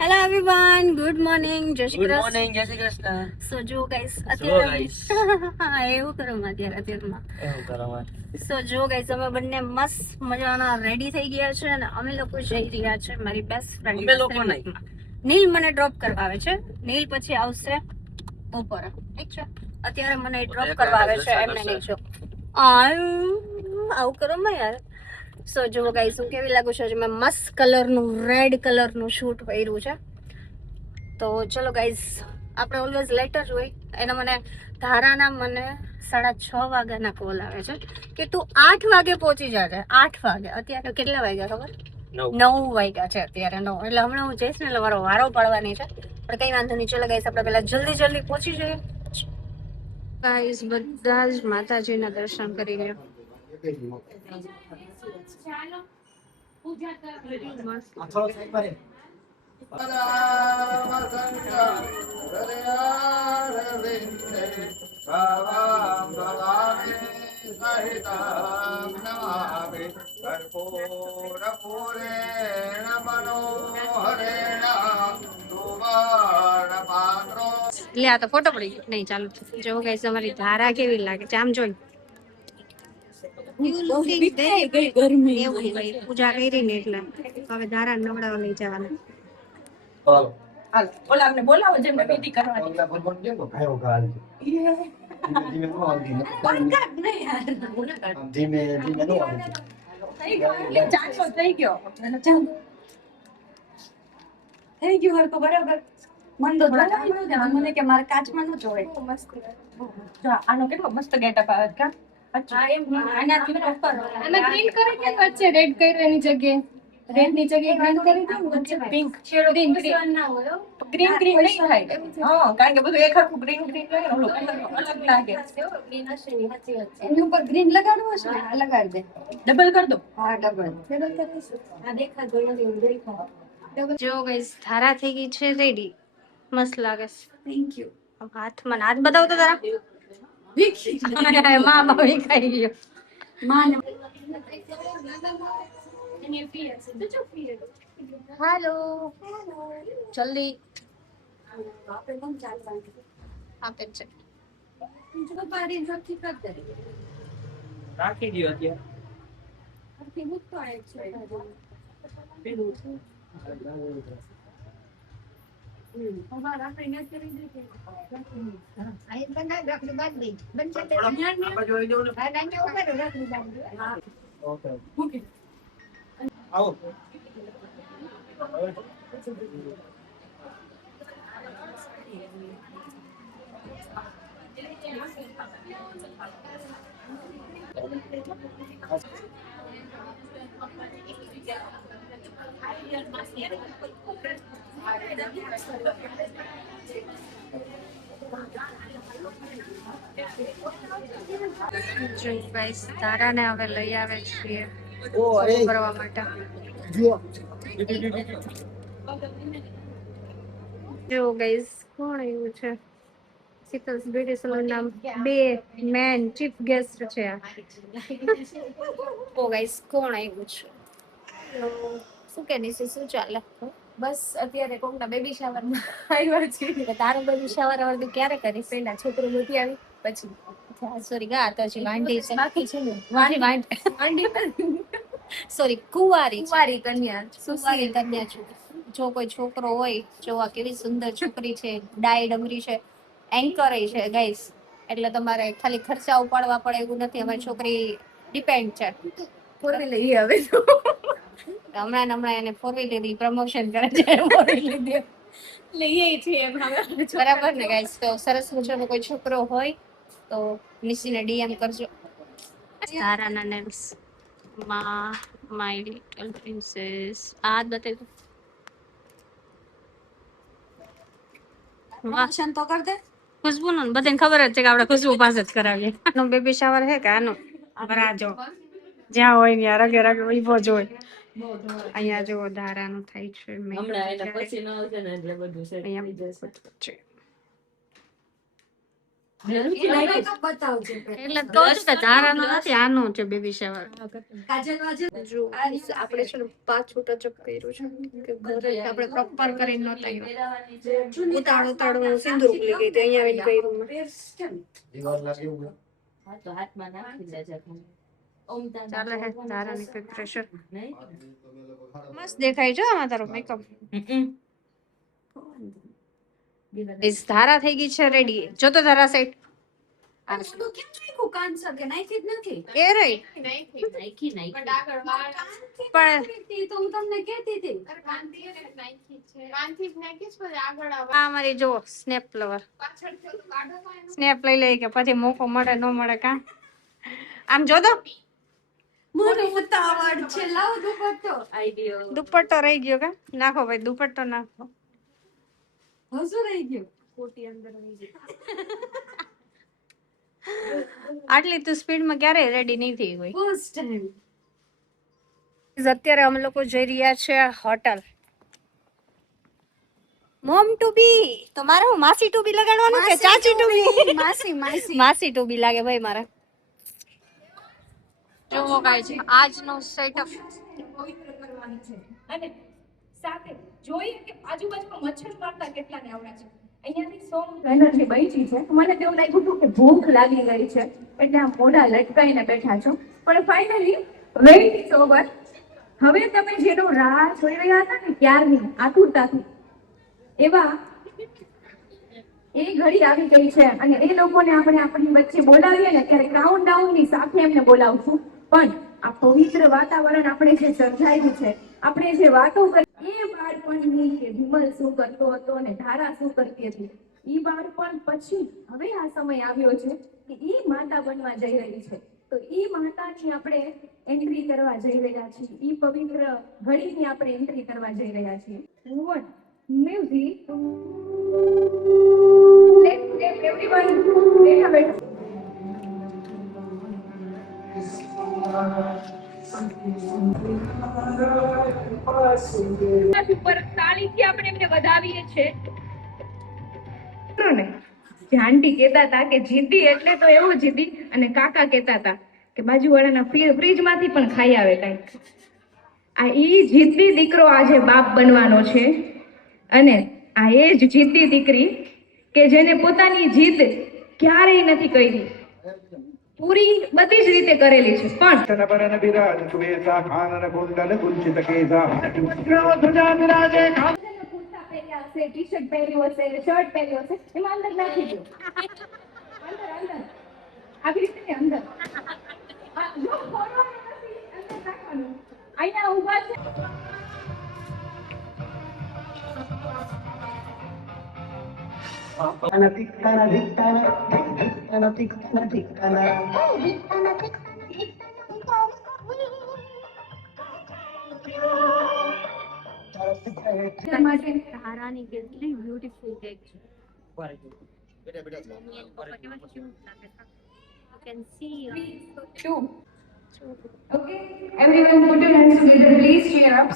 Hello everyone, good morning, જય Shri good Krishna. Morning, જય શ્રી કૃષ્ણ. સો જો ગાઈસ જો અત્યારે ગાઈસ હા એવું કરો અત્યારમાં એવું કરવા. સો જો ગાઈસ અમે બંને મસ્ત મજાના રેડી થઈ ગયા છે અને અમે લોકો જઈ રહ્યા છે મારી બેસ્ટ અમે ફ્રેન્ડ લોકો નહીં. નીલ મને ડ્રોપ કરવા આવે છે. નીલ પછી આવશે ઉપર, ઠીક છે? અત્યારે મને ડ્રોપ કરવા આવે છે, એમને નહીં જો આવું કરો માં યાર. સો જો ગાઈસ હું કેવી લાગુ છું, મેં મસ્ત કલરનું રેડ કલરનું શૂટ પહેર્યું છે. તો ચલો ગાઈઝ, આપણે ઓલવેઝ લેટ જ હોય. એના મને ધારાના મને 6:30 વાગ્યાના કોલ આવે છે કે તું 8 વાગે પહોંચી જાજે. 8 વાગે. અત્યારે કેટલા વાગ્યા ખબર? 9 વાગ્યા છે અત્યારે. 9 એટલે હમણાં હું જઈશ ને એટલે મારો વારો પડવાની છે, પણ કઈ વાંધો નહીં. ચલો ગાઈઝ, આપણે પહેલા જલ્દી પહોંચી જઈએ. ગાઈઝ બધા જ માતાજીના દર્શન કરી લ્યો. લે આ તો ફોટો પડી ગયો. નહીં ચાલુ. જો ગાઈસ અમારી ધારા કેવી લાગે છે આમ જોઈ. પૂજા કરી ને એટલે હવે ધારા નવડાવવા લઈ જવાના. ઓલા બોલાવો જેમ વિધિ કરવાની. ધીમે ધીમે થઈ ગયો હરકો બરાબર. મન તો મને કે મારે કાચમાં ન જોવાય. મસ્ત આનો કેટલો મસ્ત ગેટઅપ આવે કા. અચ્છા એમ આનાથી ઉપર અને ગ્રીન કરી કે વચ્ચે રેડ કર્યાની જગ્યાએ રેડ ની જગ્યાએ ગ્રીન કરી દો વચ્ચે પિંક ગ્રીન ગ્રીન ના હોય ગ્રીન ગ્રીન નહીં થાય. હા, કારણ કે બધું એક હરખું ગ્રીન ગ્રીન લાગે ને ઓલું કલર અલગ લાગે. ગ્રીન હશે ની સાચી વાત છે. એની ઉપર ગ્રીન લગાડવું હશે ને આ લગાડ દે. ડબલ કર દો. હા ડબલ કરીશું. આ દેખાતો નથી હું દેખાવ. જો ગાઈસ ધારા થઈ ગઈ છે રેડી. મસ્ત લાગે છે. Thank you. હાથમાં હાથ બતાવો તો તારા. માં ભાઈ ખાઈ ગયો. માને હાલો જલ્દી આપણે કોણ ચાલવાનું આપે છે. જો પાડી નથી કરતે રાખી દયો અત્યારે. આથી મુક્ત આવે છે અમાર આપણે ન કરી દે કે આ બંને રાખડી બાંધ દે બંને આપણે જોઈ દઉં ને. આ નાની ઉપર રાખડી બાંધ દે હા ઓકે. મૂકી આવો. જો ગાઈસ ધારાને હવે લઈ આવે છીએ કરવા માટે. જો ગાઈસ કોણ આવ્યું છે? શીતલ્સ બ્યુટી સલૂન ના બે મેન ચીફ ગેસ્ટ છે. ઓ ગાઈસ કોણ આવ્યું છે? તો શું કે નિશી, શું ચાલે? બસ અત્યારે કોકના બેબી શાવર માં આવ્યા છે. તારું બધું શાવર તું ક્યારે કરીશ? પેલા છોકરો મોટી આવી પછી સોરી ગા તો હજી વાંઢી છે. બાકી છે ને વાંઢી આંડી સોરી કુંવારી છે. કુંવારી કન્યા કુંવારી કન્યા છું. જો કોઈ છોકરો હોય, જોવા કેવી સુંદર છોકરી છે, ડાય ડમરી છે, એન્કર છે ગાઈસ, એટલે તમારે ખાલી ખર્ચા ઉપાડવા પડે એવું નથી. અમારી છોકરી ડિપેન્ડ છે. ફોર વ્હીલર ઈ હવે તો હમણાં એને 4 વ્હીલર લીધી, પ્રમોશન કરે છે 4 વ્હીલર લીધી. લઈએ છીએ એમ હવે બરાબર ને ગાઈસ? તો સરસ મજાનો કોઈ છોકરો હોય તો નિશીને ડીએમ કરજો. તારાના નેલ્સ માં માય લિટલ પ્રિન્સેસ આ બતાવી દો. પ્રમોશન તો કર દે. ખુશ્બુ નું બધાને ખબર જ છે કે આપણે ખુશ્બુ પાસે જ કરાવીએ. આનું બેબી શાવર હે કે આનું? જો જ્યાં હોય ત્યાં રગે રગે ઉભો જ હોય. અહીંયા જો ધારાનું થાય છે. હમણાં એના પછી ન આવશે ને એટલે બધું સેટ થઈ જશે. હવે તો બતાવજો એટલે તો જ કે ધારાનો નથી, આનો છે બેબી શાવર. કાજલ વાજલ જો આપણે છે ને પાછું ટચઅપ કર્યું છે કે ઘરે આપણે પ્રોપર કરીને નહોતા આવ્યા. ઉતાળું સિંદૂર ભૂલી ગઈ હતી, અહીંયા આવીને કર્યું. ચાલે હે ધારાની પ્રિપરેશન. મસ્ત દેખાય છે આમાં તારો મેકઅપ. ધારા થઈ ગઈ છે રેડી. જો તો ધારા સેટ આ બધું કેમ નાખ્યું કાંસર કે નાખી જ નથી એ રહી. પણ આગળ વાળ પણ તે તો હું તમને કહેતી હતી કાંતિ નાખી છે. કાંતિ જ નાખીશ પછી આગળ આ અમારી જો સ્નેપ લવર પાછળથી ઓલું કાઢો તો એનું સ્નેપ લઈ લે કે પછી મોકો મળે ન મળે કા. આમ જો તો મને ઉતાવળ છે લાવ દુપટ્ટો દુપટ્ટો રહી ગયો કા. નાખો ભાઈ દુપટ્ટો નાખો. હસુ રહી ગયું કોટી અંદર રહી ગઈ. આટલી તું સ્પીડમાં ક્યારેય રેડી નહીં થઈ હોય. ફર્સ્ટ ટાઈમ અત્યારે અમે લોકો જઈ રહ્યા છે હોટલ. મોમ ટુ બી તો મારે હું માસી ટુ બી લગાડવાનું કે ચાચી ટુ બી? માસી માસી માસી ટુ બી લાગે ભાઈ મારે. જોવો ગાઈસ આજનો સેટઅપ. પવિત્ર કરવાની છે અને સાથે જોઈએ કે આજુબાજુમાં મચ્છર મારતા કેટલાને આવડે છે. અહીંયાથી સો એનર્જી બચી છે. મને તેવું લાગ્યું હતું કે ભૂખ લાગી ગઈ છે એટલે આ મોઢા લટકાઈને બેઠા છો, પણ ફાઇનલી વેઇટ ઇઝ ઓવર. હવે તમે જેનો રાહ જોઈ રહ્યા હતા ને ક્યારની આતુરતાથી, એવા એ ઘડી આવી ગઈ છે અને એ લોકોને આપણે આપણી વચ્ચે બોલાવીએ ને ત્યારે કાઉન્ટડાઉન ની સાથે એમને બોલાવશું. પણ આ પવિત્ર વાતાવરણ આપણે જે સર્જાયું છે, આપણે જે વાતો કરી એ બાળપણની કે વિમલ શું કરતો હતો અને ધારા શું કરતી હતી, એ બાળપણ પછી હવે આ સમય આવ્યો છે કે એ માતા બનવા જઈ રહી છે. તો એ માતાની આપણે એન્ટ્રી કરવા જઈ રહ્યા છીએ, એ પવિત્ર ઘડીની આપણે એન્ટ્રી કરવા જઈ રહ્યા છીએ. What music? Let everyone બેઠા બેઠા ઉપર તાળીથી આપણે એમને વધાવીએ છીએ. જે આંટી કહેતા હતા કે જીદ્દી એટલે તો એવો જીદ્દી, અને કાકા કહેતા હતા કે બાજુવાળાના ફ્રીજમાંથી પણ ખાઈ આવે કંઈક. આ ઈ જીદ્દી દીકરો આજે બાપ બનવાનો છે અને આ એ જ જીદ્દી દીકરી કે જેને પોતાની જીદ ક્યારેય નથી કરી, પૂરી બધી જ રીતે કરેલી છે. પણ તનબરન બિરાજ સુવેશા કાનન કુંડલ કુંચિત કેસા ધ્વજા બિરાજે કુર્તા પહેર્યા હશે, ટી-શર્ટ પહેર્યું હશે, શર્ટ પહેર્યું હશે, એમાં અંદર નાખી દો. અંદર અંદર આવી રીતે ને અંદર જો ખોરવાનું નથી, અંદર નાખવાનું. અહીંયા ઊભા છે. માટે ધારાની કેટલી બ્યુટીફુલ કેક છે. You can see. two. Okay, everyone put your hands together. Please cheer up.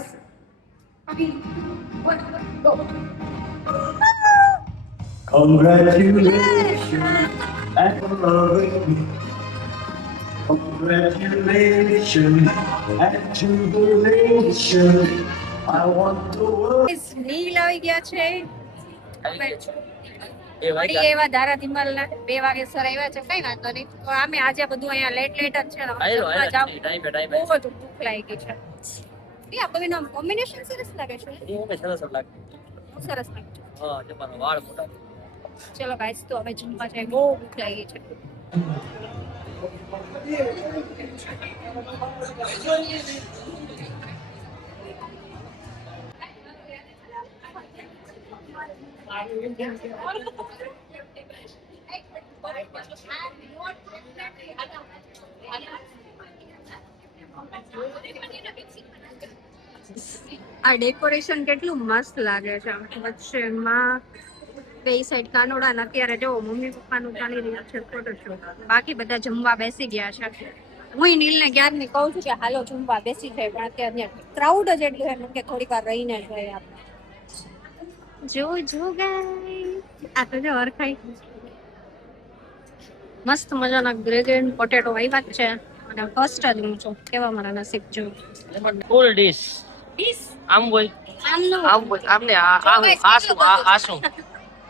3, 1, go. Congratulations and congratulations and jubilation. I want to work. નીલ આવી ગયા છે. વળી એવા ધારા ધીમલના 2 વાગે સર આવ્યા છે. કઈ વાંધો નહીં. તો આમે આજે બધું અહીંયા લેટ જ છે ને. બહુ જ ભૂખ લાગી છે. આ બધું કોમ્બિનેશન સરસ લાગે છે. સરસ લાગે છે. ચલો ગાઈસ તો હવે જમવા જાય. બહુ ભૂખ લાગી છે. આ ડેકોરેશન કેટલું મસ્ત લાગે છે. વચ્ચેમાં બે સાઈડ કાનોડા ને અત્યારે જો મમ્મી પપ્પાનું ચાલી રહ્યા છે ફોટોશૂટ. બાકી બધા જમવા બેસી ગયા છે. હું નીલને ક્યારની કહું છું કે હાલો જમવા બેસી જાય, પણ અત્યારે ક્રાઉડ જ એટલું છે કે થોડીક વાર રહીને જોઈએ આપણે. જો ગાઈસ આ તો જો હરખાઈ મસ્ત મજાના ગ્રેગેન પોટેટો આવ્યા જ છે અને ફર્સ્ટ જ હું છું કેવા મારા નસીબ જો ફૂલ ડીશ ડીશ આમ બોલ આમનું આમ બોલ આમને આ શું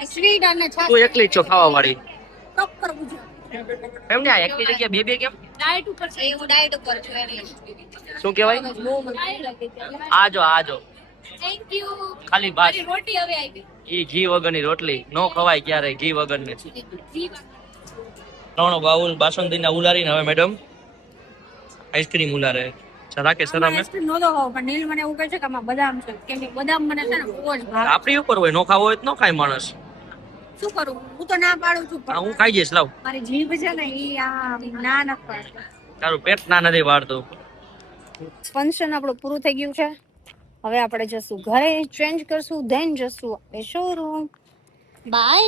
સ્વીટ અને છાશ તું એકલી જ છો ખાવા વાળી પ્રોપર ગુજરાત એમ ને આ એકની જગ્યા બે કેમ ડાયટ ઉપર છે હું ડાયટ ઉપર છું એટલે શું કહેવાય બહુ મને લાગે છે આજો થેન્ક યુ ખાલી ભાત રોટી હવે આવી ઈ ઘી વગરની રોટલી નો ખવાય ક્યારે ઘી વગરની જી ત્રણ બાઉલ બાસુંદીના ઉલારીને હવે મેડમ આઈસ્ક્રીમ ઉલારે રાખે સર અમે આઈસ્ક્રીમ નહોતો ખાવો પણ નીલ મને એવું કહે છે કે આમાં બદામ છે કેમ કે બદામ મને છે ને બહુ જ ભાવે આપણી ઉપર હોય નો ખાવો હોય તો નો ખાય માણસ શું કરું હું તો ના પાડું છું હા, હું પણ ખાઈ જઈશ લાવ મારી જીભ છે ને ઈ આ ના ન પાડે તારું પેટ ના નથી વાળતું ફંક્શન આપણું પૂરું થઈ ગયું છે હવે આપણે જશું ઘરે ચેન્જ કરશું ધેન જશું આપણે શોરૂમ બાય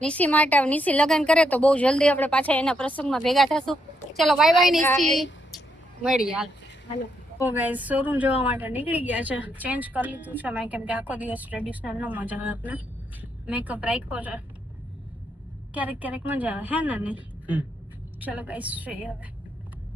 નિશી માટે નિશી લગન કરે તો બહુ જલ્દી આપણે પાછા એના પ્રસંગમાં ભેગા થશું ચલો બાય બાય નિશી મળીએ હાલો ઓ ગાઈસ શોરૂમ જવા માટે નીકળી ગયા છે ચેન્જ કરી લીધું છે મેં કેમ કે આખો દિવસ ટ્રેડિશનલ નો મજા આવે આપણે મેકઅપ રાખ્યો છે ક્યારેક ક્યારેક મજા આવે હે ને ચલો ગાઈસ જોઈએ હવે